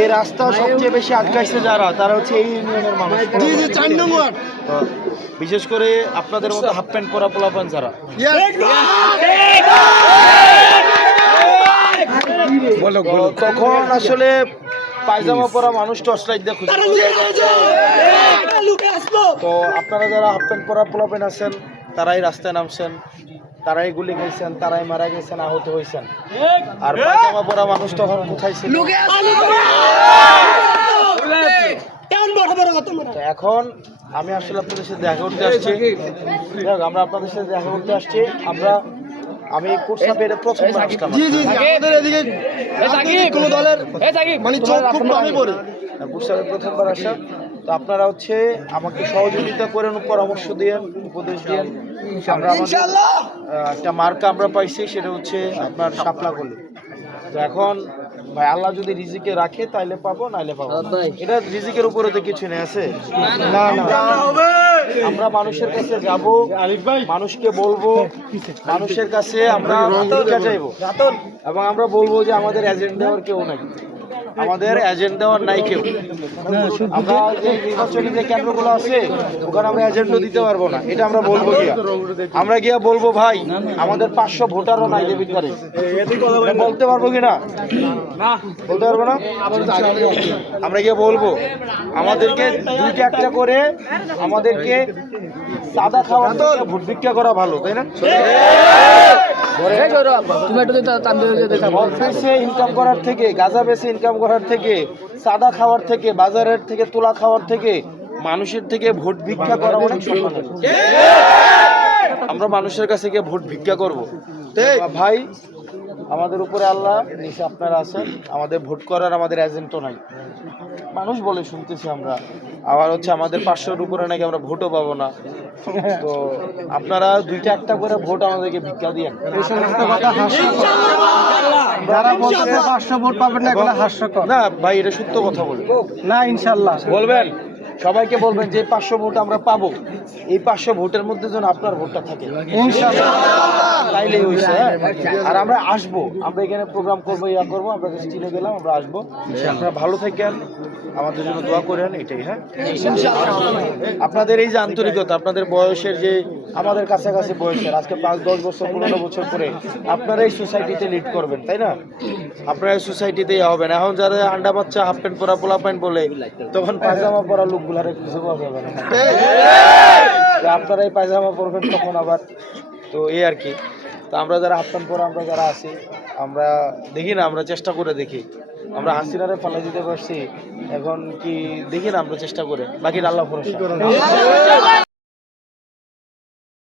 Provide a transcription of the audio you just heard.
এই রাস্তা সবচেয়ে বেশি আটকাইছে যারা, তারা হচ্ছে এই ইউনিয়নের মানুষ। জি জি 4 নম্বর। তো বিশেষ করে আপনাদের মতো হাফ প্যান্ট পরা পোলাপান যারা, তো তখন আসলে পায়জামা পরা মানুষ টর্চ লাইট দিয়ে খুঁজে, তো আপনারা যারা হাফ প্যান্ট পরা পোলাপান আছেন তারাই রাস্তায় নামছেন, তারাই গুলি খাইছেন, তারাই মারা গেছেন, আহত হয়েছেন। আর পায়জামা পরা মানুষ তখন কোথায় ছিল? তো এখন আমি আসলে আপনাদের সাথে দেখা করতে আসছি, আমরা আপনাদের সাথে দেখা করতে আসছি। আমি কোর্সটা পেয়ে প্রথমবার আসলাম। জি জি আমাদের এদিকে কোন দলের মানে চোখ খুব কমই পড়ে। কোর্সটা প্রথমবার আসা। তো আপনারা হচ্ছে আমাকে সহযোগিতা করেন, পরামর্শ দিয়েন, উপদেশ দিয়েন। আমরা একটা মার্কা আমরা পাইছি, সেটা হচ্ছে আপনার শাপলা গলি। তো এখন ভাই আল্লাহ যদি রিজিকে রাখে তাইলে পাবো, নাইলে পাবো। এটা রিজিকের উপরে তো কিছু নেই আছে না। আমরা মানুষের কাছে যাব, মানুষকে বলবো, মানুষের কাছে আমরা ভিক্ষা চাইবো, এবং আমরা বলবো যে আমাদের এজেন্ট দেওয়ার কেউ নাই, আমাদের এজেন্ট দেওয়ার নাই কেউ। আমরা যে নির্বাচনী যে কেন্দ্রগুলো আছে ওখানে আমরা এজেন্টও দিতে পারবো না, এটা আমরা বলবো গিয়া। আমরা গিয়া বলবো ভাই আমাদের 500 ভোটারও নাই দেবী করে, বলতে পারবো কিনা? বলতে পারবো না। আমরা গিয়ে বলবো আমাদেরকে 2টা একটা করে আমাদেরকে সাদা খাওয়া ভোট ভিক্ষা করা ভালো, তাই না? ইনকাম করার থেকে, গাঁজা বেশি ইনকাম করার থেকে, সাদা খাওয়ার থেকে, বাজারের থেকে তোলা খাওয়ার থেকে, মানুষের থেকে ভোট ভিক্ষা করা অনেক সম্মান। আমরা মানুষের কাছে গিয়ে ভোট ভিক্ষা করবো ভাই। আমাদের উপরে আল্লাহ, নিচে আপনারা আছেন, আমাদের ভোট করার আমাদের এজেন্টও নাই। মানুষ বলে শুনতেছি আমরা, আবার হচ্ছে আমাদের 500-র উপরে নাকি আমরা ভোটও পাবো না। তো আপনারা 2টা একটা করে ভোট আমাদেরকে ভিক্ষা দিয়েন। যারা বলছে 500 ভোট পাবেন না এগুলো হাস্যকর। না ভাই, এটা সত্য কথা বলি না ইনশাআল্লাহ বলবেন, সবাইকে বলবেন যে 500 ভোট আমরা পাবো, এই 500 ভোটের মধ্যে যেন আপনার ভোটটা থাকে ইনশাআল্লাহ। তাইলেই হয়েছে। আর আমরা আসবো, আমরা এখানে প্রোগ্রাম করবো, ইয়া করবো, আমরা চিনে গেলাম, আমরা আসবো। আপনারা ভালো থাকেন, আমাদের জন্য দোয়া করেন, এটাই। হ্যাঁ, আপনাদের এই যে আন্তরিকতা, আপনাদের বয়সের যে আমাদের কাছাকাছি বয়সের, আজকে 5-10 বছর 15 বছর পরে আপনারা এই সোসাইটিতে লিড করবেন, তাই না? আপনারা এই সোসাইটিতেই হবেন। এখন যারা আন্ডা বাচ্চা হাফ প্যান্ট পরা পোলা প্যান্ট বলে, তখন পায়জামা পরা লোকগুলারে খুঁজে পাওয়া যাবে না। আপনারা এই পায়জামা পরবেন তখন আবার, তো এই আর কি। তো আমরা যারা হাফ প্যান্ট পরা, আমরা যারা আছি, আমরা দেখি না, আমরা চেষ্টা করে দেখি। আমরা হাসিনারে পালাই দিতে পারছি, এখন কি দেখি না আমরা চেষ্টা করে, বাকি আল্লাহ ভরসা।